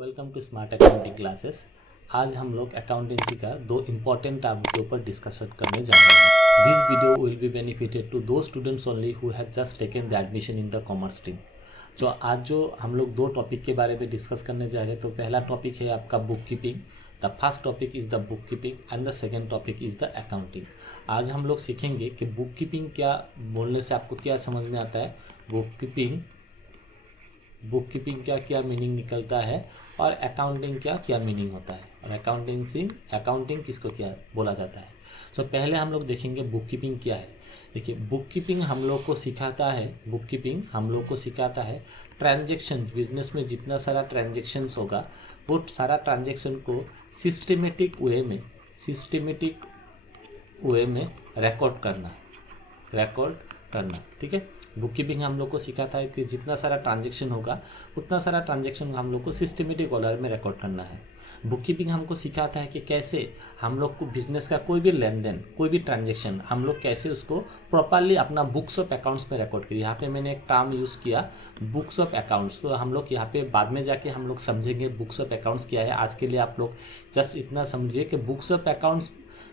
Welcome to smart accounting classes. आज हम लोग अकाउंटेंसी का दो इम्पॉर्टेंट टॉपिक के ऊपर डिस्कशन करने जा रहे हैं। This video will be benefited to दो students only who have just taken the admission in the commerce stream. जो हम लोग दो टॉपिक के बारे में डिस्कस करने जा रहे हैं। तो पहला टॉपिक है आपका book keeping. The first topic is the book keeping and the second topic is the accounting. आज हम लोग सीखेंगे कि बुक कीपिंग क्या बोलने से आपको क्या समझ में आता है, बुक कीपिंग क्या क्या मीनिंग निकलता है और अकाउंटिंग क्या क्या मीनिंग होता है और अकाउंटिंग किसको क्या बोला जाता है। तो पहले हम लोग देखेंगे बुक कीपिंग क्या है। देखिए, बुक कीपिंग हम लोग को सिखाता है ट्रांजेक्शन। बिजनेस में जितना सारा ट्रांजेक्शन्स होगा वो सारा ट्रांजेक्शन को सिस्टमेटिक वे में रिकॉर्ड करना। ठीक है, बुक कीपिंग हम लोग को सिखाता है कि जितना सारा ट्रांजेक्शन होगा उतना सारा ट्रांजेक्शन हम लोग को सिस्टमेटिक ऑर्डर में रिकॉर्ड करना है। बुक कीपिंग हमको सिखाता है कि कैसे हम लोग को बिजनेस का कोई भी लेन देन, कोई भी ट्रांजेक्शन हम लोग कैसे उसको प्रॉपरली अपना बुक्स ऑफ अकाउंट्स में रिकॉर्ड करिए। यहाँ पे मैंने एक टर्म यूज़ किया, बुक्स ऑफ अकाउंट्स। तो हम लोग यहाँ पे बाद में जाके हम लोग समझेंगे बुक्स ऑफ अकाउंट्स क्या है। आज के लिए आप लोग जस्ट इतना समझिए कि books of accounts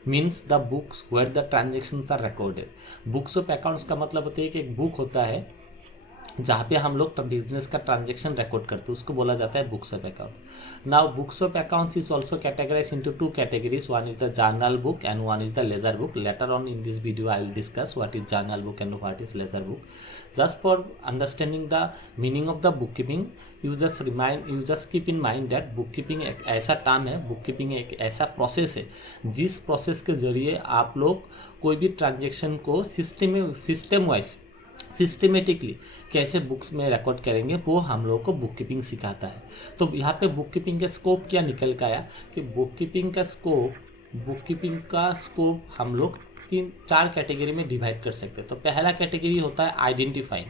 means the books where the transactions are recorded. Books of accounts का मतलब होता है कि एक बुक होता है जहाँ पे हम लोग बिजनेस का ट्रांजेक्शन रिकॉर्ड करते हैं, उसको बोला जाता है books of accounts. Now books of accounts is also categorise into two categories. One is the journal book and one is the ledger book. Later on in this video I will discuss what is journal book and what is ledger book. Just for understanding the meaning of the bookkeeping, you just keep in mind that bookkeeping एक ऐसा term है, bookkeeping एक ऐसा process है जिस process के जरिए आप लोग कोई भी ट्रांजेक्शन को सिस्टम वाइज सिस्टमेटिकली कैसे बुक्स में रिकॉर्ड करेंगे, वो हम लोग को बुक कीपिंग सिखाता है। तो यहाँ पे बुक कीपिंग का स्कोप क्या निकल के आया कि बुक कीपिंग का स्कोप हम लोग 3-4 कैटेगरी में डिवाइड कर सकते हैं। तो पहला कैटेगरी होता है आइडेंटिफाइंग।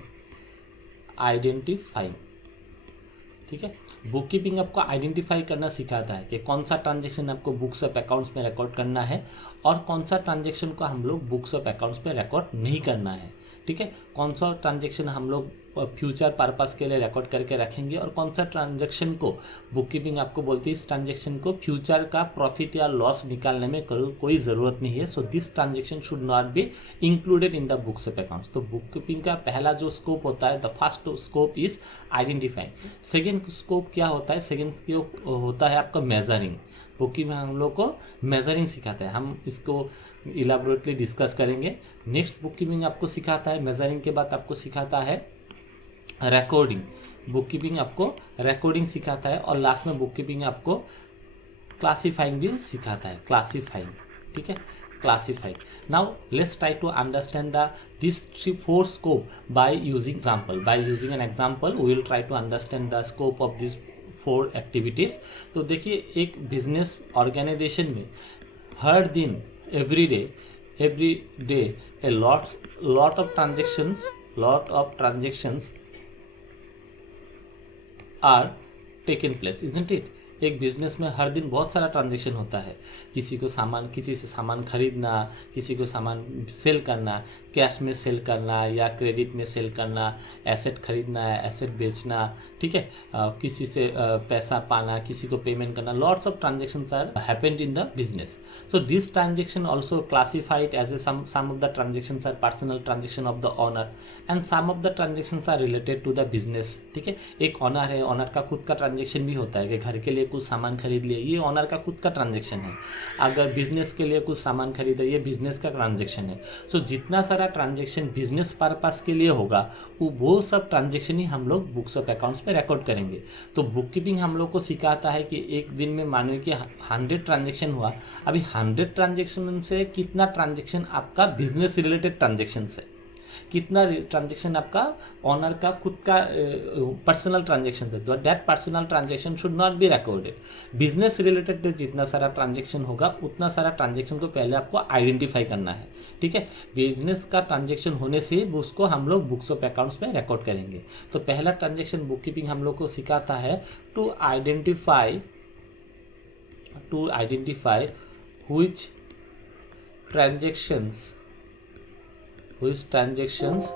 ठीक है, बुक कीपिंग आपको आइडेंटिफाई करना सिखाता है कि कौन सा ट्रांजेक्शन आपको बुक्स ऑफ अकाउंट्स में रिकॉर्ड करना है और कौन सा ट्रांजेक्शन को हम लोग बुक्स ऑफ अकाउंट्स में रिकॉर्ड नहीं करना है। ठीक है, कौन सा ट्रांजेक्शन हम लोग फ्यूचर पर्पस के लिए रिकॉर्ड करके रखेंगे और कौन सा ट्रांजेक्शन को बुक कीपिंग आपको बोलती है इस ट्रांजेक्शन को फ्यूचर का प्रॉफिट या लॉस निकालने में कोई ज़रूरत नहीं है। So this transaction should not be included in the books of accounts. तो बुक कीपिंग का पहला जो स्कोप होता है, the first scope is identifying. Second scope क्या होता है, सेकेंड स्कोप होता है आपका मेजरिंग। बुक कीपिंग हम लोग को मेजरिंग सिखाता है, हम इसको इलाबोरेटली डिस्कस करेंगे। नेक्स्ट बुक कीपिंग आपको सिखाता है, मेजरिंग के बाद आपको सिखाता है रिकॉर्डिंग। बुक कीपिंग आपको रिकॉर्डिंग सिखाता है और लास्ट में बुक कीपिंग आपको क्लासीफाइंग भी सिखाता है, क्लासीफाइंग। ठीक है, classifying. Now let's try to understand this 4 scope by using an example we will try to understand the scope of this 4 activities. तो देखिए, एक बिजनेस ऑर्गेनाइजेशन में हर दिन every day a lot of transactions are taken place, isn't it. एक business में हर दिन बहुत सारा ट्रांजेक्शन होता है। किसी से सामान खरीदना, किसी को सामान सेल करना, कैश में सेल करना या क्रेडिट में सेल करना, एसेट खरीदना है, एसेट बेचना। ठीक है, किसी से पैसा पाना, किसी को पेमेंट करना। Lots of transactions are happened in the business. So this transaction also classified as some of the transactions are personal transaction of the owner and some of the transactions are related to the business। ठीक है, एक honour है, honour का खुद का transaction भी होता है कि घर के लिए कुछ सामान खरीद लिया, ये ऑनर का खुद का ट्रांजेक्शन है। अगर बिजनेस के लिए कुछ सामान खरीदा, ये बिजनेस का ट्रांजेक्शन है। सो जितना सारा ट्रांजेक्शन बिजनेस पर्पस के लिए होगा वो सब ट्रांजेक्शन ही हम लोग बुक्स ऑफ अकाउंट्स में रिकॉर्ड करेंगे। तो बुक कीपिंग हम लोग को सिखाता है कि एक दिन में मानो कि 100 ट्रांजेक्शन हुआ, अभी 100 ट्रांजेक्शन से कितना ट्रांजेक्शन आपका बिजनेस रिलेटेड ट्रांजेक्शन है, कितना ट्रांजेक्शन आपका ऑनर का खुद का पर्सनल ट्रांजेक्शन है। तो that personal transaction should not be recorded. Business related जितना सारा ट्रांजेक्शन होगा उतना सारा ट्रांजेक्शन को पहले आपको आइडेंटिफाई करना है। ठीक है, बिजनेस का ट्रांजेक्शन होने से उसको हम लोग बुक्स ऑफ अकाउंट्स में रिकॉर्ड करेंगे। तो पहला ट्रांजेक्शन बुक कीपिंग हम लोग को सिखाता है to identify which transactions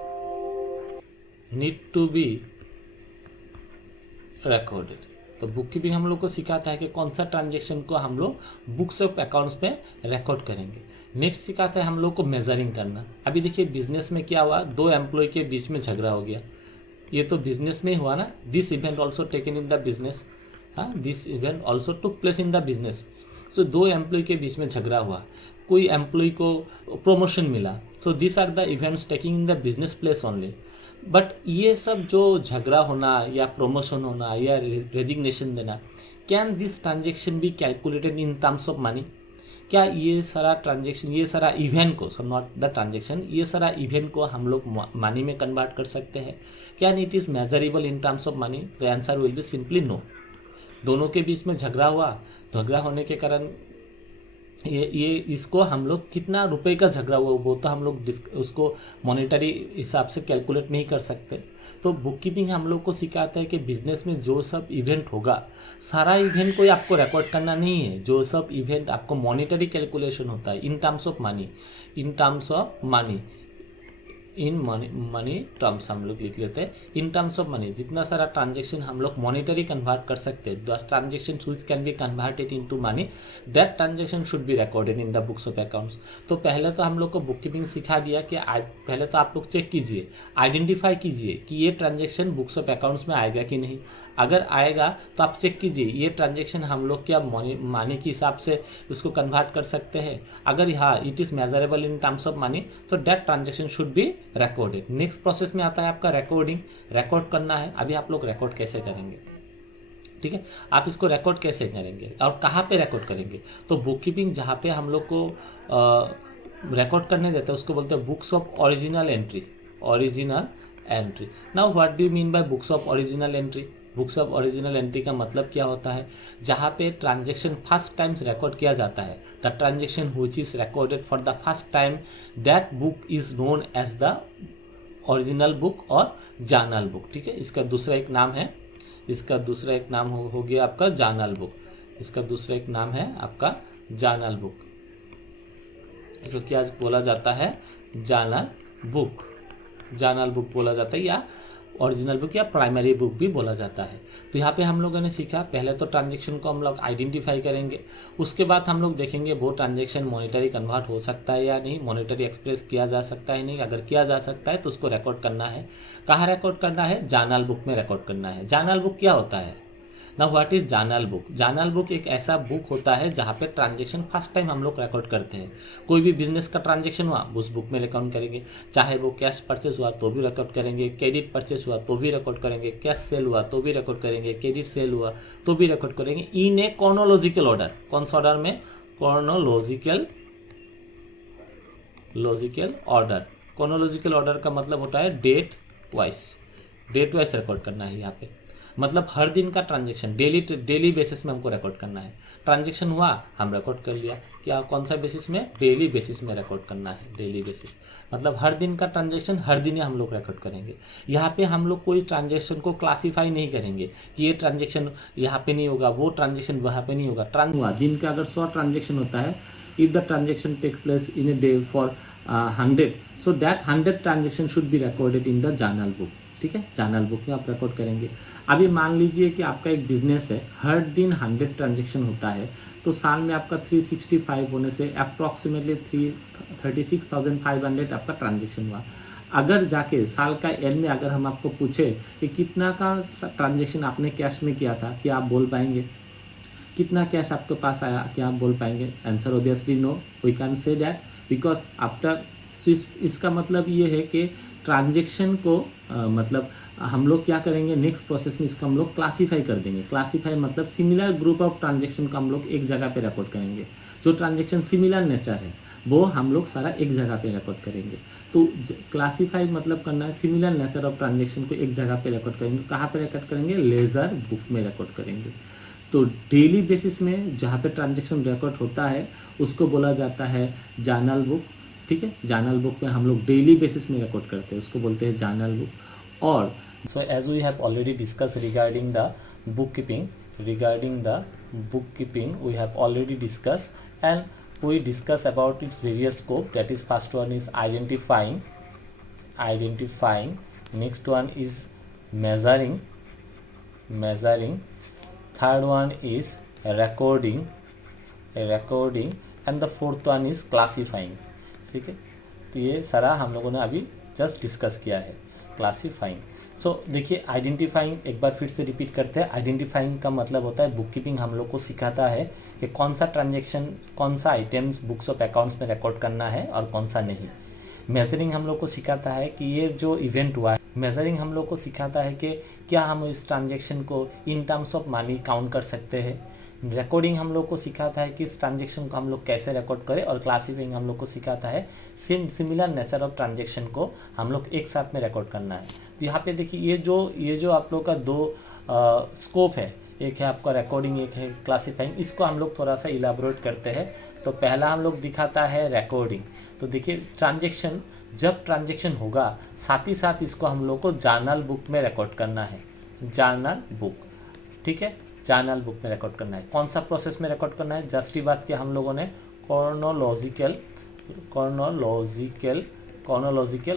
need to be recorded। तो बुक कीपिंग हम लोग को सिखाता है कि कौन सा ट्रांजेक्शन को हम लोग बुक्स ऑफ अकाउंट्स में रिकॉर्ड करेंगे। नेक्स्ट सिखाता है हम लोग को मेजरिंग करना। अभी देखिए बिजनेस में क्या हुआ, 2 एम्प्लॉय के बीच में झगड़ा हो गया, ये तो बिजनेस में ही हुआ ना। This event also taken in the business, हाँ, this event also took place in the business. So 2 employ के बीच में झगड़ा हुआ, कोई एम्प्लॉय को प्रमोशन मिला। So this are the events taking in the business place only. But ये सब जो झगड़ा होना या प्रमोशन होना या रेजिग्नेशन देना, can this transaction be calculated in terms of money? क्या ये सारा ट्रांजेक्शन, ये सारा इवेंट को, सो नॉट द ट्रांजेक्शन, ये सारा इवेंट को हम लोग मनी में कन्वर्ट कर सकते हैं? Can it is measurable in terms of money? The answer will be simply no. दोनों के बीच में झगड़ा हुआ, झगड़ा होने के कारण ये इसको हम लोग कितना रुपए का झगड़ा हुआ वो तो हम लोग उसको मॉनेटरी हिसाब से कैलकुलेट नहीं कर सकते। तो बुक कीपिंग हम लोग को सिखाता है कि बिजनेस में जो सब इवेंट होगा, सारा इवेंट कोई आपको रिकॉर्ड करना नहीं है। जो सब इवेंट आपको मॉनेटरी कैलकुलेशन होता है इन terms of money, in terms of money, in money terms हम लोग लिख लेते हैं। इन टर्म्स ऑफ मनी जितना सारा ट्रांजेक्शन हम लोग मॉनेटरी कन्वर्ट कर सकते हैं, the transaction which can be converted into money, that transaction should be recorded in the books of accounts. तो पहले तो हम लोग को बुक कीपिंग सिखा दिया कि पहले तो आप लोग चेक कीजिए, आइडेंटिफाई कीजिए कि ये ट्रांजेक्शन बुक्स ऑफ अकाउंट्स में आएगा कि नहीं। अगर आएगा तो आप चेक कीजिए ये ट्रांजेक्शन हम लोग क्या मनी के हिसाब से उसको कन्वर्ट कर सकते हैं। अगर हाँ it is measurable in terms of money तो that transaction should be recorded. Next process में आता है आपका रिकॉर्डिंग, रिकॉर्ड करना है। अभी आप लोग रिकॉर्ड कैसे करेंगे, ठीक है, आप इसको रिकॉर्ड कैसे करेंगे और कहाँ पे रिकॉर्ड करेंगे? तो बुक कीपिंग जहाँ पे हम लोग को रिकॉर्ड करने देते हैं उसको बोलते हैं books of original entry, original entry. Now what do you mean bye books of original entry? Books of original entry का मतलब क्या होता है? जहाँ पे ट्रांजेक्शन फर्स्ट टाइम्स रिकॉर्ड किया जाता है, the transaction which is recorded for the first time, that book is known as the original book और जर्नल बुक। ठीक है, इसका दूसरा एक नाम है, इसका दूसरा एक नाम हो गया आपका जर्नल बुक। इसका दूसरा एक नाम है आपका जर्नल बुक। इसको क्या बोला जाता है? जर्नल बुक, जर्नल बुक बोला जाता है या ओरिजिनल बुक या प्राइमरी बुक भी बोला जाता है। तो यहाँ पे हम लोगों ने सीखा, पहले तो ट्रांजेक्शन को हम लोग आइडेंटिफाई करेंगे, उसके बाद हम लोग देखेंगे वो ट्रांजेक्शन मॉनेटरी कन्वर्ट हो सकता है या नहीं, मॉनेटरी एक्सप्रेस किया जा सकता है नहीं। अगर किया जा सकता है तो उसको रिकॉर्ड करना है। कहाँ रिकॉर्ड करना है? जर्नल बुक में रिकॉर्ड करना है। जर्नल बुक क्या होता है? ना what is journal book? Journal book एक ऐसा बुक होता है जहाँ पे ट्रांजेक्शन फर्स्ट टाइम हम लोग रिकॉर्ड करते हैं। कोई भी बिजनेस का ट्रांजेक्शन हुआ उस बुक में रिकॉर्ड करेंगे, चाहे वो कैश परचेस हुआ तो भी रिकॉर्ड करेंगे, क्रेडिट परचेस हुआ तो भी रिकॉर्ड करेंगे, कैश सेल हुआ तो भी रिकॉर्ड करेंगे, क्रेडिट सेल हुआ तो भी रिकॉर्ड करेंगे इन ए क्रोनोलॉजिकल ऑर्डर। कौन सा ऑर्डर में? Chronological order. क्रोनोलॉजिकल ऑर्डर का मतलब होता है date wise, date wise record करना है यहाँ पे। मतलब हर दिन का ट्रांजेक्शन डेली बेसिस में हमको रिकॉर्ड करना है। ट्रांजेक्शन हुआ हम रिकॉर्ड कर लिया, क्या कौन सा बेसिस में? डेली बेसिस में रिकॉर्ड करना है। डेली बेसिस मतलब हर दिन का ट्रांजेक्शन हर दिन ही हम लोग रिकॉर्ड करेंगे। यहाँ पे हम लोग कोई ट्रांजेक्शन को क्लासीफाई नहीं करेंगे कि ये ट्रांजेक्शन यहाँ पे नहीं होगा, वो ट्रांजेक्शन वहाँ पे नहीं होगा। हुआ दिन का अगर 100 ट्रांजेक्शन होता है, if the transaction take place in a day for 100, so that 100 transaction should be recorded in the journal book. ठीक है, जर्नल बुक में आप रिकॉर्ड करेंगे। अभी मान लीजिए कि आपका एक बिजनेस है, हर दिन 100 ट्रांजेक्शन होता है, तो साल में आपका 365 होने से अप्रॉक्सीमेटली 36,500 आपका ट्रांजेक्शन हुआ। अगर जाके साल का एंड में अगर हम आपको पूछे कि कितना का ट्रांजेक्शन आपने कैश में किया था, क्या आप बोल पाएंगे? कितना कैश आपके पास आया, क्या आप बोल पाएंगे? Answer obviously no, we can say that because after. So इसका मतलब ये है कि ट्रांजेक्शन को मतलब हम लोग क्या करेंगे, नेक्स्ट प्रोसेस में इसको हम लोग क्लासीफाई कर देंगे। क्लासीफाई मतलब सिमिलर ग्रुप ऑफ ट्रांजेक्शन को हम लोग एक जगह पे रिकॉर्ड करेंगे। जो ट्रांजेक्शन सिमिलर नेचर है वो हम लोग सारा एक जगह पे रिकॉर्ड करेंगे। तो क्लासीफाई मतलब करना है सिमिलर नेचर ऑफ ट्रांजेक्शन को एक जगह पे रिकॉर्ड करेंगे। कहाँ पे रिकॉर्ड करेंगे? लेजर बुक में रिकॉर्ड करेंगे। तो डेली बेसिस में जहाँ पे ट्रांजेक्शन रिकॉर्ड होता है उसको बोला जाता है जर्नल बुक। ठीक है, जर्नल बुक में हम लोग डेली बेसिस में रिकॉर्ड करते हैं, उसको बोलते हैं जर्नल बुक। और so as we have already discuss regarding the book keeping, we have already discussed and we discuss about its various scope. That is, first one is identifying, next one is measuring, third one is recording and the fourth one is classifying. ठीक है, तो ये सारा हम लोगों ने अभी just discuss किया है, क्लासीफाइंग। सो देखिए, आइडेंटिफाइंग एक बार फिर से रिपीट करते हैं। आइडेंटिफाइंग का मतलब होता है, बुक कीपिंग हम लोग को सिखाता है कि कौन सा ट्रांजेक्शन, कौन सा आइटम्स बुक्स ऑफ अकाउंट्स में रिकॉर्ड करना है और कौन सा नहीं। मेजरिंग हम लोग को सिखाता है कि ये जो इवेंट हुआ है, मेजरिंग हम लोग को सिखाता है कि क्या हम इस ट्रांजेक्शन को इन टर्म्स ऑफ मनी काउंट कर सकते हैं। रिकॉर्डिंग हम लोग को सिखाता है कि इस ट्रांजेक्शन को हम लोग कैसे रिकॉर्ड करें, और क्लासिफाइंग हम लोग को सिखाता है सिमिलर नेचर ऑफ ट्रांजेक्शन को हम लोग एक साथ में रिकॉर्ड करना है। तो यहाँ पे देखिए, ये जो आप लोग का दो स्कोप है, एक है आपका रिकॉर्डिंग, एक है क्लासिफाइंग। इसको हम लोग थोड़ा सा इलाबोरेट करते हैं। तो पहला हम लोग दिखाता है रिकॉर्डिंग। तो देखिए, ट्रांजेक्शन, जब ट्रांजेक्शन होगा साथ ही साथ इसको हम लोग को जर्नल बुक में रिकॉर्ड करना है, जर्नल बुक। ठीक है, जर्नल बुक में रिकॉर्ड करना है। कौन सा प्रोसेस में रिकॉर्ड करना है? जस्ट ही बात किया हम लोगों ने, कॉर्नोलॉजिकल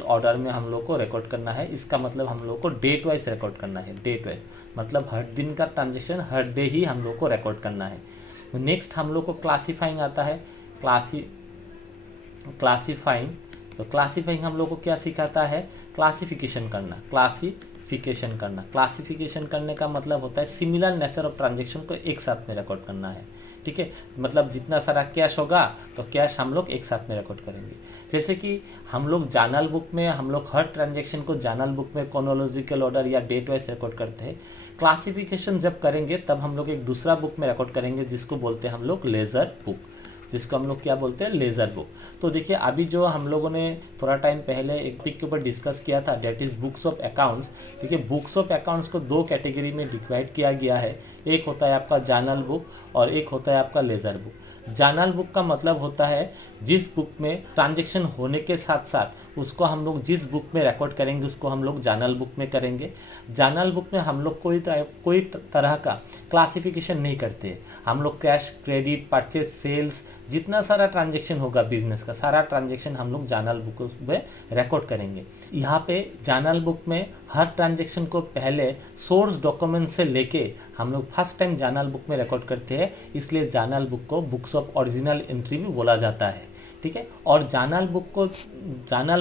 ऑर्डर में हम लोग को रिकॉर्ड करना है। इसका मतलब हम लोग को डेट वाइज रिकॉर्ड करना है। डेट वाइज मतलब हर दिन का ट्रांजेक्शन हर डे ही हम लोग को रिकॉर्ड करना है। नेक्स्ट हम लोग को क्लासीफाइंग आता है। क्लासीफाइंग, तो क्लासीफाइंग हम लोग को क्या सिखाता है? क्लासिफिकेशन करना। क्लासिफिकेशन करने का मतलब होता है सिमिलर नेचर ऑफ ट्रांजेक्शन को एक साथ में रिकॉर्ड करना है। ठीक है, मतलब जितना सारा कैश होगा तो कैश हम लोग एक साथ में रिकॉर्ड करेंगे। जैसे कि हम लोग जर्नल बुक में हम लोग हर ट्रांजेक्शन को जर्नल बुक में क्रोनोलॉजिकल ऑर्डर या डेट वाइज रिकॉर्ड करते हैं। क्लासिफिकेशन जब करेंगे तब हम लोग एक दूसरा बुक में रिकॉर्ड करेंगे, जिसको बोलते हैं हम लोग लेजर बुक, जिसको हम लोग क्या बोलते हैं? Laser book. तो देखिए, अभी जो हम लोगों ने थोड़ा टाइम पहले एक पिक के ऊपर डिस्कस किया था, that is books of accounts. देखिए, बुक्स ऑफ अकाउंट्स को दो कैटेगरी में डिवाइड किया गया है। एक होता है आपका जर्नल बुक और एक होता है आपका लेजर बुक। जर्नल बुक का मतलब होता है जिस बुक में ट्रांजेक्शन होने के साथ साथ उसको हम लोग जिस बुक में रिकॉर्ड करेंगे उसको हम लोग जर्नल बुक में करेंगे। जर्नल बुक में हम लोग कोई तरह का क्लासिफिकेशन नहीं करते। हम लोग कैश, क्रेडिट, परचेज, सेल्स, जितना सारा ट्रांजेक्शन होगा बिजनेस का, सारा ट्रांजेक्शन हम लोग जर्नल बुक में रिकॉर्ड करेंगे। यहाँ पे जर्नल बुक में हर ट्रांजेक्शन को पहले सोर्स डॉक्यूमेंट से लेके हम लोग फर्स्ट टाइम जर्नल बुक में रिकॉर्ड करते हैं, इसलिए जर्नल बुक को बुक्स ऑफ ओरिजिनल एंट्री भी बोला जाता है। ठीक है, और जर्नल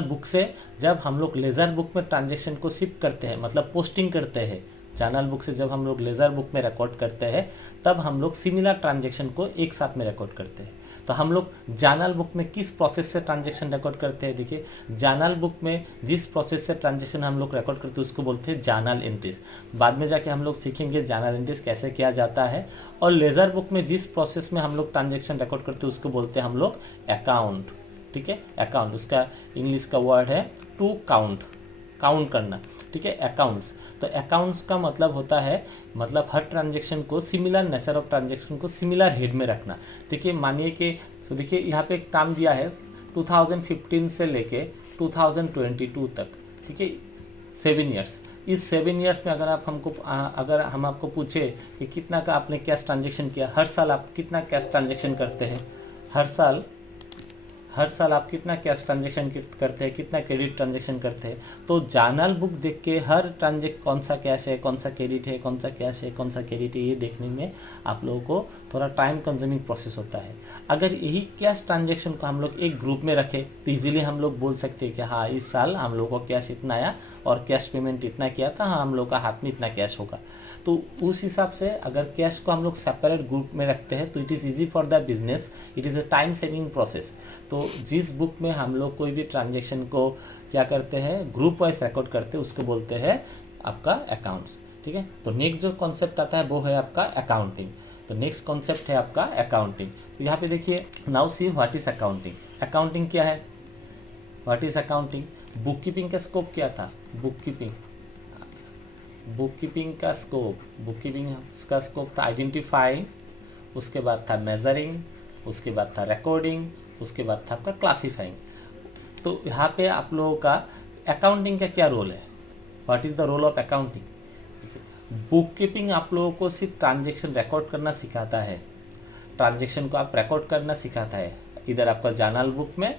बुक से जब हम लोग लेजर बुक में ट्रांजेक्शन को शिफ्ट करते हैं, मतलब पोस्टिंग करते हैं, जर्नल बुक से जब हम लोग लेजर बुक में रिकॉर्ड करते हैं तब हम लोग सिमिलर ट्रांजेक्शन को एक साथ में रिकॉर्ड करते हैं। तो हम लोग जर्नल बुक में किस प्रोसेस से ट्रांजेक्शन रिकॉर्ड करते हैं? देखिए, जर्नल बुक में जिस प्रोसेस से ट्रांजेक्शन हम लोग रिकॉर्ड करते हैं उसको बोलते हैं जर्नल एंट्रीज। बाद में जाके हम लोग सीखेंगे जर्नल एंट्रीज कैसे किया जाता है। और लेजर बुक में जिस प्रोसेस में हम लोग ट्रांजेक्शन रिकॉर्ड करते हैं उसको बोलते हैं हम लोग अकाउंट। ठीक है, अकाउंट, उसका इंग्लिश का वर्ड है टू काउंट, काउंट करना। ठीक है, अकाउंट्स। तो अकाउंट्स का मतलब होता है, मतलब हर ट्रांजेक्शन को, सिमिलर नेचर ऑफ ट्रांजेक्शन को सिमिलर हेड में रखना। देखिए, मानिए कि, तो देखिए यहाँ पे एक काम दिया है 2015 से लेके 2022 तक। ठीक है, 7 ईयर्स। इस 7 ईयर्स में अगर हम आपको पूछे कि कितना का आपने कैश ट्रांजेक्शन किया, हर साल आप कितना कैश ट्रांजेक्शन करते हैं, हर साल आप कितना कैश ट्रांजेक्शन करते हैं, कितना क्रेडिट ट्रांजेक्शन करते हैं, तो जर्नल बुक देख के हर कौन सा कैश है, कौन सा क्रेडिट है, कौन सा कैश है, कौन सा क्रेडिट है, ये देखने में आप लोगों को थोड़ा टाइम कंज्यूमिंग प्रोसेस होता है। अगर यही कैश ट्रांजेक्शन को हम लोग एक ग्रुप में रखें तो ईजिली हम लोग बोल सकते हैं कि हाँ, इस साल हम लोग को कैश इतना आया और कैश पेमेंट इतना किया था, हाँ हम लोग का हाथ में इतना कैश होगा। तो उस हिसाब से अगर कैश को हम लोग सेपरेट ग्रुप में रखते हैं तो it is easy for the business, it is a time saving process. तो जिस बुक में हम लोग कोई भी ट्रांजेक्शन को क्या करते हैं, ग्रुप वाइज रिकॉर्ड करते हैं, उसको बोलते हैं आपका अकाउंट्स। ठीक है, तो नेक्स्ट जो कॉन्सेप्ट आता है वो है आपका अकाउंटिंग। तो नेक्स्ट कॉन्सेप्ट है आपका अकाउंटिंग। तो यहाँ पे देखिए, now see what is accounting. Accounting क्या है? What is accounting? Book keeping का स्कोप क्या था? बुक कीपिंग का स्कोप था आइडेंटिफाइंग, उसके बाद था मेजरिंग, उसके बाद था रिकॉर्डिंग, उसके बाद था आपका क्लासीफाइंग। तो यहाँ पे आप लोगों का अकाउंटिंग का क्या रोल है? What is the role of accounting? Book keeping आप लोगों को सिर्फ ट्रांजेक्शन रिकॉर्ड करना सिखाता है, ट्रांजेक्शन को आप रिकॉर्ड करना सिखाता है, इधर आपका जर्नल बुक में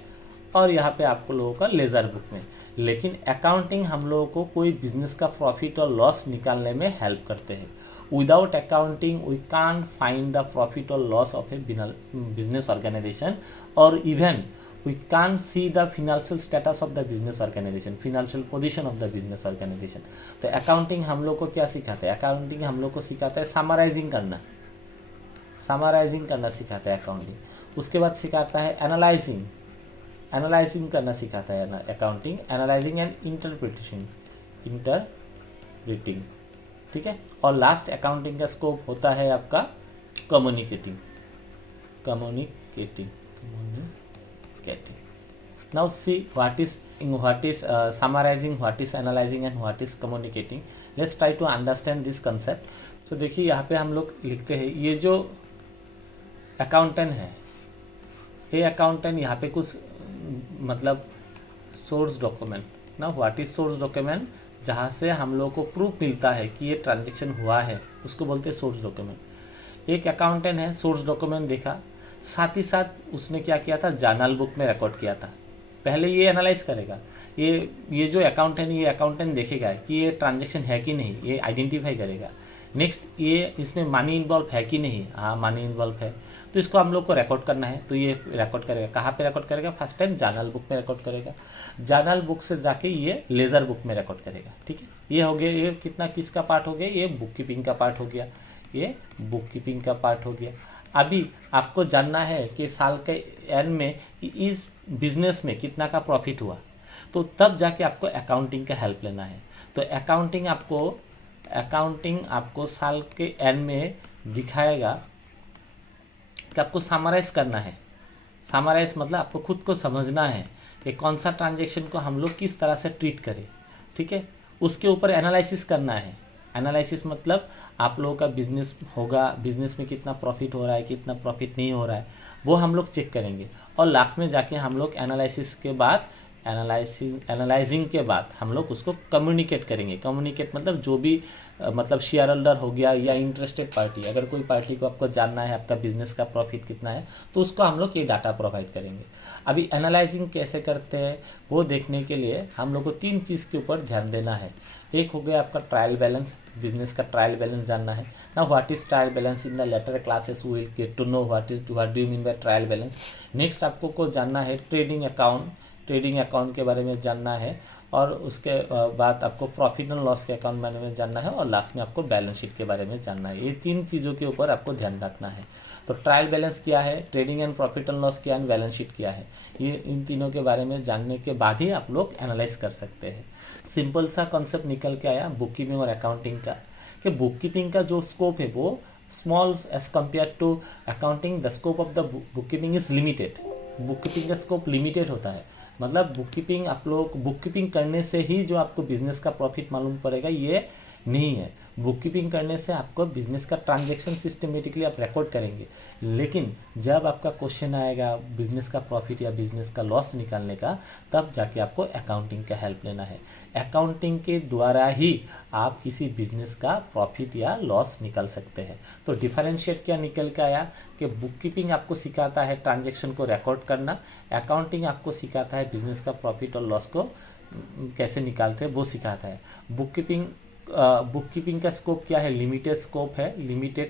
और यहाँ पे आपको लोगों का लेज़र बुक में। लेकिन अकाउंटिंग हम लोगों को कोई बिजनेस का प्रॉफिट और लॉस निकालने में हेल्प करते हैं। Without accounting we can't find the profit और loss of a business organisation, और even we can't see the financial status of the business organization, financial position of the business organization। तो accounting हम लोग को क्या सिखाता है? अकाउंटिंग हम लोग को सिखाता है समराइजिंग करना, समराइजिंग करना सिखाता है अकाउंटिंग। उसके बाद सिखाता है एनालाइजिंग, एनालाइजिंग करना सिखाता है accounting, analysing and interpretation, interpreting, ठीक है। और लास्ट अकाउंटिंग का स्कोप होता है आपका communicating, communicating. Now see what is summarizing, what is analyzing and what is communicating। Let's try to understand this concept। So देखिए यहाँ पे हम लोग लिखते हैं, ये जो अकाउंटेंट है, ये अकाउंटेंट यहाँ पे कुछ मतलब सोर्स डॉक्यूमेंट ना, व्हाट इज सोर्स डॉक्यूमेंट, जहाँ से हम लोग को प्रूफ मिलता है कि ये ट्रांजेक्शन हुआ है, उसको बोलते हैं सोर्स डॉक्यूमेंट। एक अकाउंटेंट है, सोर्स डॉक्यूमेंट देखा, साथ ही साथ उसने क्या किया था, जर्नल बुक में रिकॉर्ड किया था। पहले ये एनालाइज करेगा, ये जो अकाउंटेंट, ये अकाउंटेंट देखेगा कि ये ट्रांजैक्शन है कि नहीं, ये आइडेंटिफाई करेगा। नेक्स्ट ये इसमें मनी इन्वॉल्व है कि नहीं, हाँ मनी इन्वॉल्व है, तो इसको हम लोग को रिकॉर्ड करना है। तो ये रिकॉर्ड करेगा, कहाँ पे रिकॉर्ड करेगा? फर्स्ट टाइम जर्नल बुक में रिकॉर्ड करेगा, जर्नल बुक से जाके ये लेज़र बुक में रिकॉर्ड करेगा, ठीक है। ये हो गया, ये कितना किसका पार्ट हो गया? ये बुक कीपिंग का पार्ट हो गया, ये बुक कीपिंग का पार्ट हो गया। अभी आपको जानना है कि साल के एंड में इस बिजनेस में कितना का प्रॉफिट हुआ, तो तब जाके आपको अकाउंटिंग का हेल्प लेना है। तो अकाउंटिंग आपको साल के एंड में दिखाएगा कि आपको समराइज करना है। समराइज मतलब आपको खुद को समझना है कि कौन सा ट्रांजेक्शन को हम लोग किस तरह से ट्रीट करें, ठीक है। उसके ऊपर एनालिसिस करना है। एनालिसिस मतलब आप लोगों का बिजनेस होगा, बिजनेस में कितना प्रॉफिट हो रहा है, कितना प्रॉफिट नहीं हो रहा है, वो हम लोग चेक करेंगे। और लास्ट में जाके हम लोग एनालिसिस के बाद, एनालाइजिंग के बाद हम लोग उसको कम्युनिकेट करेंगे। कम्युनिकेट मतलब जो भी मतलब शेयर होल्डर हो गया या इंटरेस्टेड पार्टी, अगर कोई पार्टी को आपको जानना है आपका बिजनेस का प्रॉफिट कितना है, तो उसको हम लोग ये डाटा प्रोवाइड करेंगे। अभी एनालाइजिंग कैसे करते हैं वो देखने के लिए हम लोग को 3 चीज़ के ऊपर ध्यान देना है। एक हो गया आपका ट्रायल बैलेंस, बिजनेस का ट्रायल बैलेंस जानना है ना। What is trial balance? In the later classes we will get to know what do you mean by trial balance. Next आपको को जानना है ट्रेडिंग अकाउंट, ट्रेडिंग अकाउंट के बारे में जानना है, और उसके बाद आपको प्रॉफिट एंड लॉस के अकाउंट बारे में जानना है, और लास्ट में आपको बैलेंस शीट के बारे में जानना है। ये 3 चीज़ों के ऊपर आपको ध्यान रखना है। तो ट्रायल बैलेंस क्या है, trading and profit and loss क्या है, बैलेंस शीट क्या है, ये इन तीनों के बारे में जानने के बाद ही आप लोग एनालाइज कर सकते हैं। सिंपल सा कॉन्सेप्ट निकल के आया बुक कीपिंग और अकाउंटिंग का, कि बुक कीपिंग का जो स्कोप है वो small as compare to accounting. The scope of the book keeping is limited. Book keeping का स्कोप लिमिटेड होता है, मतलब बुक कीपिंग आप लोग बुक कीपिंग करने से ही जो आपको बिजनेस का प्रॉफिट मालूम पड़ेगा ये नहीं है। बुक कीपिंग करने से आपको बिजनेस का ट्रांजैक्शन सिस्टमेटिकली आप रिकॉर्ड करेंगे, लेकिन जब आपका क्वेश्चन आएगा बिजनेस का प्रॉफिट या बिजनेस का लॉस निकालने का, तब जाके आपको अकाउंटिंग का हेल्प लेना है। अकाउंटिंग के द्वारा ही आप किसी बिजनेस का प्रॉफिट या लॉस निकाल सकते हैं। तो डिफरेंशिएट क्या निकल के आया कि बुक कीपिंग आपको सिखाता है ट्रांजैक्शन को रिकॉर्ड करना, अकाउंटिंग आपको सिखाता है बिजनेस का प्रॉफिट और लॉस को कैसे निकालते हैं वो सिखाता है। बुक कीपिंग का स्कोप क्या है? लिमिटेड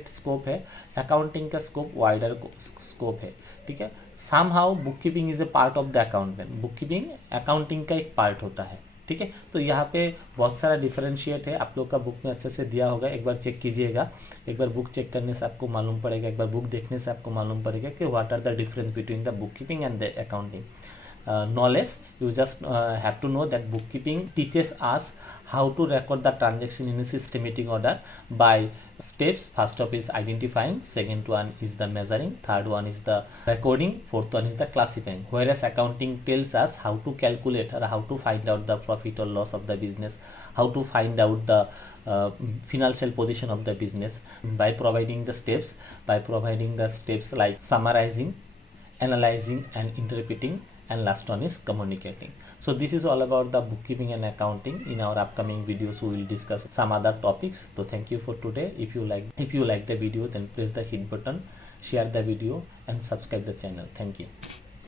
स्कोप है। अकाउंटिंग का स्कोप वाइडर स्कोप है, ठीक है। Somehow book keeping is a part of the accountant. Book keeping accounting का एक पार्ट होता है, ठीक है। तो यहाँ पे बहुत सारा डिफरेंशिएट है, आप लोग का बुक में अच्छे से दिया होगा, एक बार चेक कीजिएगा। एक बार बुक चेक करने से आपको मालूम पड़ेगा, एक बार बुक देखने से आपको मालूम पड़ेगा कि what are the difference between the book keeping and the accounting knowledge। You just have to know that bookkeeping teaches us how to record the transaction in a systematic order by steps. First of is identifying, second one is the measuring, third one is the recording, fourth one is the classifying. Whereas accounting tells us how to calculate or how to find out the profit or loss of the business, how to find out the financial position of the business by providing the steps like summarizing, analyzing and interpreting, and last one is communicating. So this is all about the bookkeeping and accounting. In our upcoming videos we will discuss some other topics. So thank you for today. If you like the video, then press the hit button, share the video and subscribe the channel. Thank you.